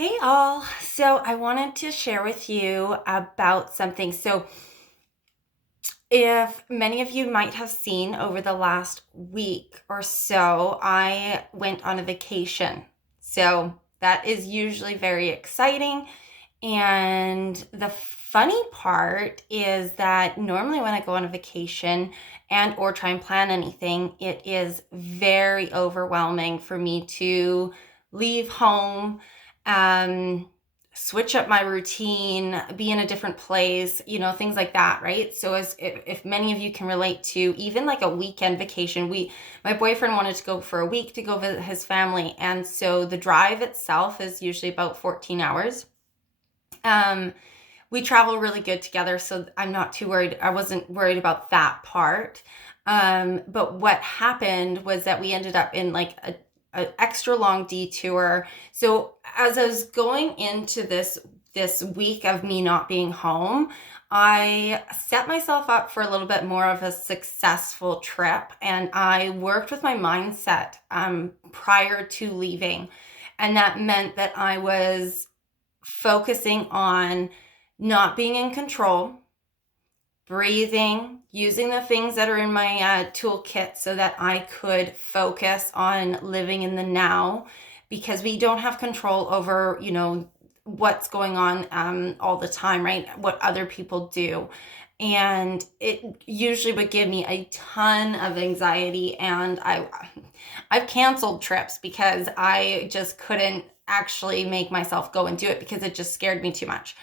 Hey all. So I wanted to share with you about something. So if many of you might have seen over the last week or so, I went on a vacation. So that is usually very exciting. And the funny part is that normally when I go on a vacation and or try and plan anything, it is very overwhelming for me to leave home, um, switch up my routine, be in a different place, things like that, right? So as if many of you can relate to even like a weekend vacation, my boyfriend wanted to go for a week to go visit his family, and so the drive itself is usually about 14 hours. We travel really good together, so I'm not too worried. I wasn't worried about that part. But what happened was that we ended up in like an extra long detour. So as I was going into this week of me not being home, I set myself up for a little bit more of a successful trip, and I worked with my mindset prior to leaving. And that meant that I was focusing on not being in control, breathing, using the things that are in my toolkit so that I could focus on living in the now, because we don't have control over, what's going on all the time, right? What other people do. And it usually would give me a ton of anxiety, and I've canceled trips because I just couldn't actually make myself go and do it because it just scared me too much.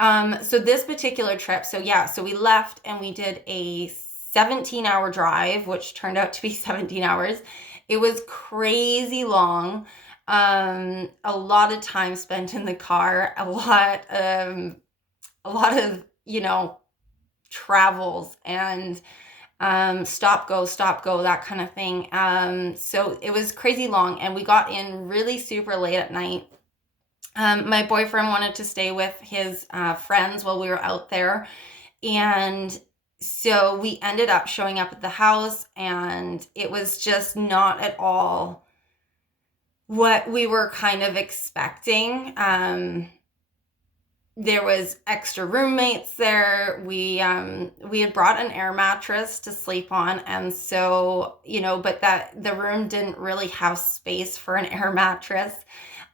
So this particular trip, so we left and we did a 17-hour drive, which turned out to be 17 hours. It was crazy long. A lot of time spent in the car, a lot of, travels and stop go, that kind of thing. So it was crazy long, and we got in really super late at night. My boyfriend wanted to stay with his friends while we were out there, and so we ended up showing up at the house, and it was just not at all what we were kind of expecting. There was extra roommates there. We had brought an air mattress to sleep on, and so, but that the room didn't really have space for an air mattress.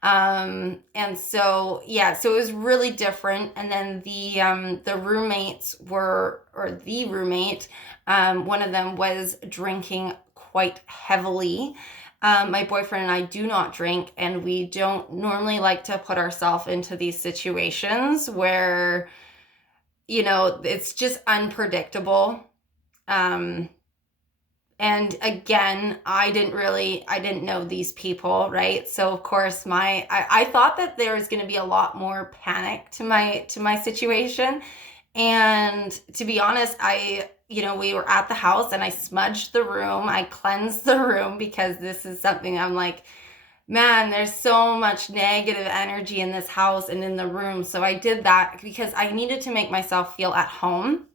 And so, yeah, so it was really different. And then the roommates or the roommate, one of them was drinking quite heavily. My boyfriend and I do not drink, and we don't normally like to put ourselves into these situations where, it's just unpredictable. And again, I didn't know these people, right? So of course I thought that there was going to be a lot more panic to my situation. And to be honest, we were at the house and I smudged the room. I cleansed the room because this is something I'm like, man, there's so much negative energy in this house and in the room. So I did that because I needed to make myself feel at home.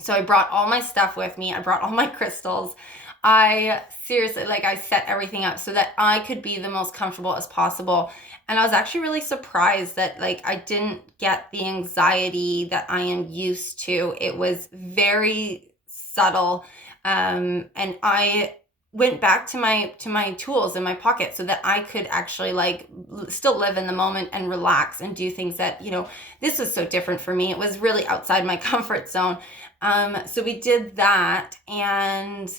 So I brought all my stuff with me. I brought all my crystals. I seriously, I set everything up so that I could be the most comfortable as possible. And I was actually really surprised that I didn't get the anxiety that I am used to. It was very subtle. And I went back to my tools in my pocket so that I could actually still live in the moment and relax and do things that, this was so different for me. It was really outside my comfort zone. So we did that, and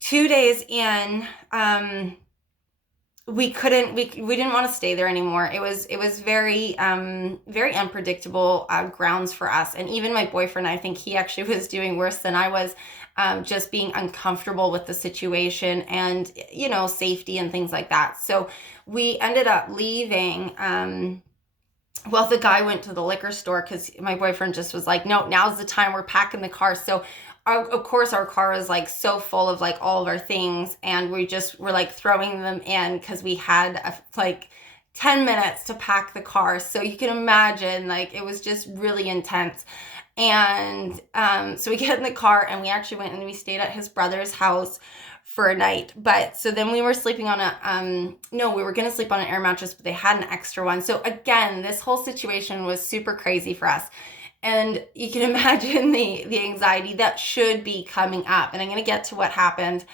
2 days in, we didn't want to stay there anymore. It was very very unpredictable grounds for us, and even my boyfriend, I think he actually was doing worse than I was, just being uncomfortable with the situation and safety and things like that. So we ended up leaving. Well, the guy went to the liquor store because my boyfriend just was like, no, now's the time, we're packing the car. So of course our car was so full of all of our things, and we just were throwing them in because we had 10 minutes to pack the car. So you can imagine it was just really intense. And so we get in the car and we actually went and we stayed at his brother's house for a night. But so then we were sleeping on no, we were going to sleep on an air mattress, but they had an extra one. So again, this whole situation was super crazy for us. And you can imagine the anxiety that should be coming up. And I'm going to get to what happened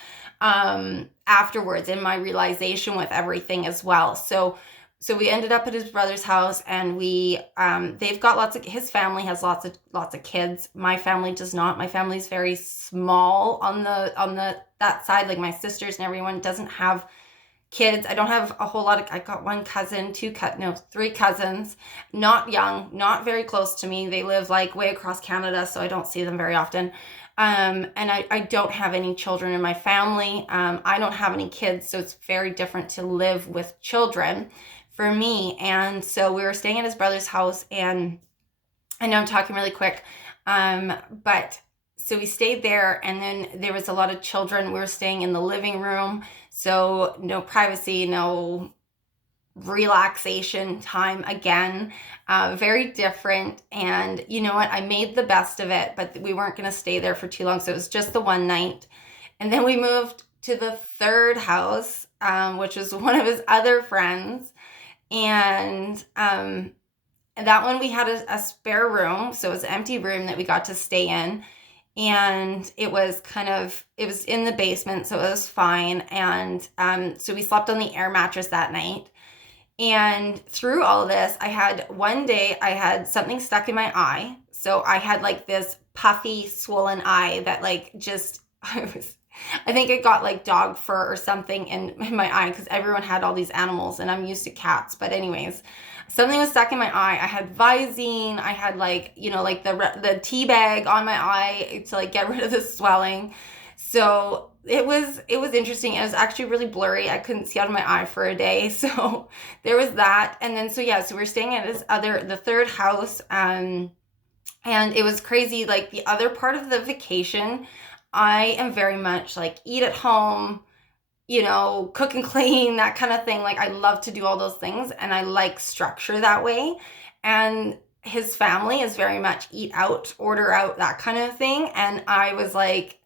afterwards in my realization with everything as well. So we ended up at his brother's house, and we they've got his family has lots of kids. My family does not. My family's very small on that side. Like my sisters and everyone doesn't have kids. I don't have a whole lot of, I got one cousin, three cousins, not young, not very close to me. They live like way across Canada, so I don't see them very often. And I don't have any children in my family. I don't have any kids, so it's very different to live with children for me. And so we were staying at his brother's house, and I know I'm talking really quick, but so we stayed there, and then there was a lot of children. We were staying in the living room, so no privacy, no relaxation time again, very different. And you know what? I made the best of it, but we weren't going to stay there for too long, so it was just the one night. And then we moved to the third house, which was one of his other friends, and that one we had a spare room, so it was an empty room that we got to stay in. And it was in the basement, so it was fine. And so we slept on the air mattress that night. And through all of this, one day I had something stuck in my eye. So I had like this puffy, swollen eye that I think it got like dog fur or something in my eye, because everyone had all these animals and I'm used to cats. But anyways, something was stuck in my eye. I had Visine. I had the tea bag on my eye to like get rid of the swelling. So it was interesting. It was actually really blurry. I couldn't see out of my eye for a day. So there was that. And then so we're staying at the third house. And it was crazy. Like the other part of the vacation, I am very much like eat at home, cook and clean, that kind of thing. Like I love to do all those things, and I like structure that way. And his family is very much eat out, order out, that kind of thing. And I was like,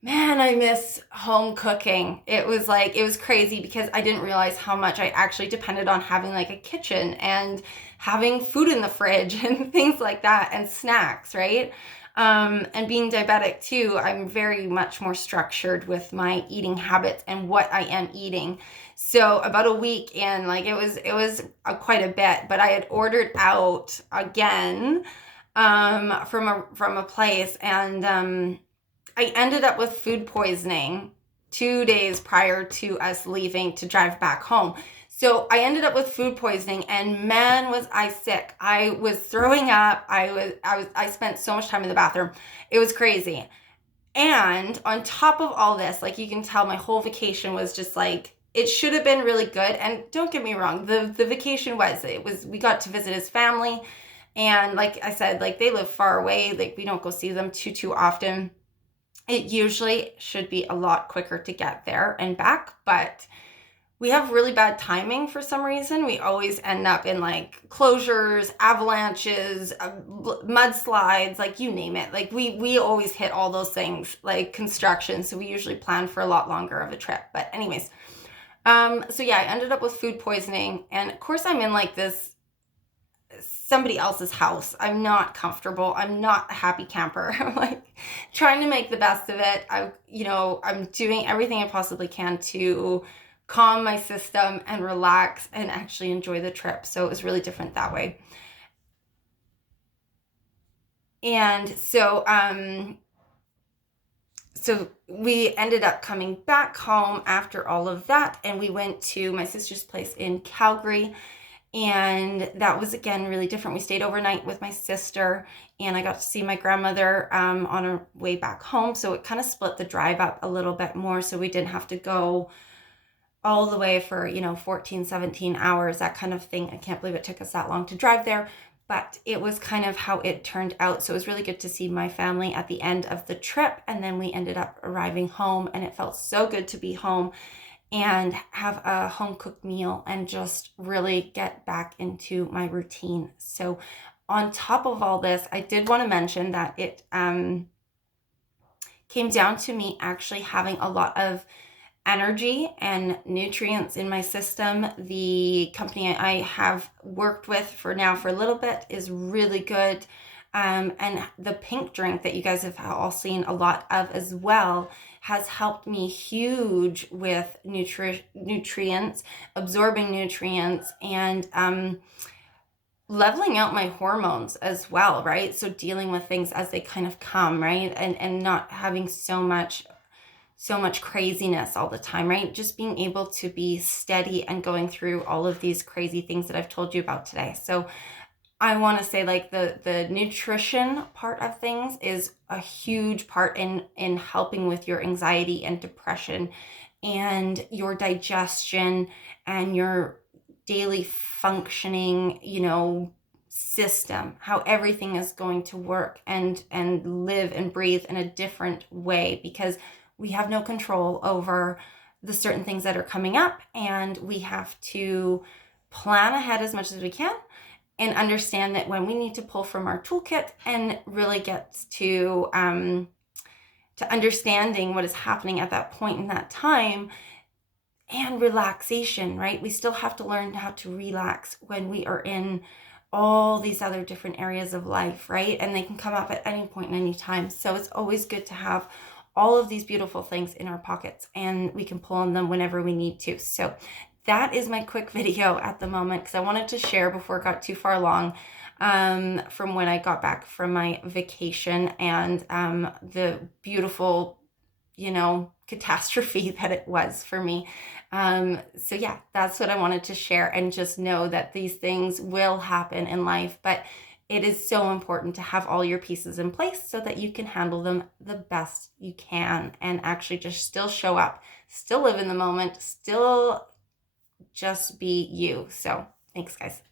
man, I miss home cooking. It was crazy, because I didn't realize how much I actually depended on having like a kitchen and having food in the fridge and things like that, and snacks, right? And being diabetic too, I'm very much more structured with my eating habits and what I am eating. So about a week in, like it was quite a bit, but I had ordered out again from a place, and I ended up with food poisoning 2 days prior to us leaving to drive back home. So I ended up with food poisoning, and man, was I sick. I was throwing up. I spent so much time in the bathroom. It was crazy. And on top of all this, like you can tell, my whole vacation was just like, it should have been really good. And don't get me wrong, the vacation we got to visit his family. And like I said, like they live far away. Like we don't go see them too often. It usually should be a lot quicker to get there and back, but we have really bad timing for some reason. We always end up in like closures, avalanches, mudslides, like you name it. Like we always hit all those things, like construction. So we usually plan for a lot longer of a trip. But anyways, I ended up with food poisoning. And of course I'm in like this somebody else's house. I'm not comfortable. I'm not a happy camper. I'm like trying to make the best of it. I'm doing everything I possibly can to calm my system and relax and actually enjoy the trip. So it was really different that way. And so we ended up coming back home after all of that, and we went to my sister's place in Calgary. And that was, again, really different. We stayed overnight with my sister, and I got to see my grandmother on our way back home. So it kind of split the drive up a little bit more. So we didn't have to go all the way for, 14, 17 hours, that kind of thing. I can't believe it took us that long to drive there, but it was kind of how it turned out. So it was really good to see my family at the end of the trip. And then we ended up arriving home, and it felt so good to be home and have a home cooked meal and just really get back into my routine. So on top of all this, I did want to mention that it came down to me actually having a lot of energy and nutrients in my system. The company I have worked with for a little bit is really good. And the pink drink that you guys have all seen a lot of as well has helped me huge with nutrients, absorbing nutrients, and leveling out my hormones as well, right? So dealing with things as they kind of come, right? And not having so much craziness all the time, right? Just being able to be steady and going through all of these crazy things that I've told you about today. So I want to say, like, the nutrition part of things is a huge part in helping with your anxiety and depression and your digestion and your daily functioning, system, how everything is going to work and live and breathe in a different way, because we have no control over the certain things that are coming up, and we have to plan ahead as much as we can and understand that when we need to pull from our toolkit and really get to understanding what is happening at that point in that time, and relaxation, right? We still have to learn how to relax when we are in all these other different areas of life, right? And they can come up at any point in any time. So it's always good to have all of these beautiful things in our pockets, and we can pull on them whenever we need to. So that is my quick video at the moment, because I wanted to share before it got too far along from when I got back from my vacation and the beautiful, catastrophe that it was for me. So yeah, that's what I wanted to share, and just know that these things will happen in life, but it is so important to have all your pieces in place so that you can handle them the best you can and actually just still show up, still live in the moment, still just be you. So thanks, guys.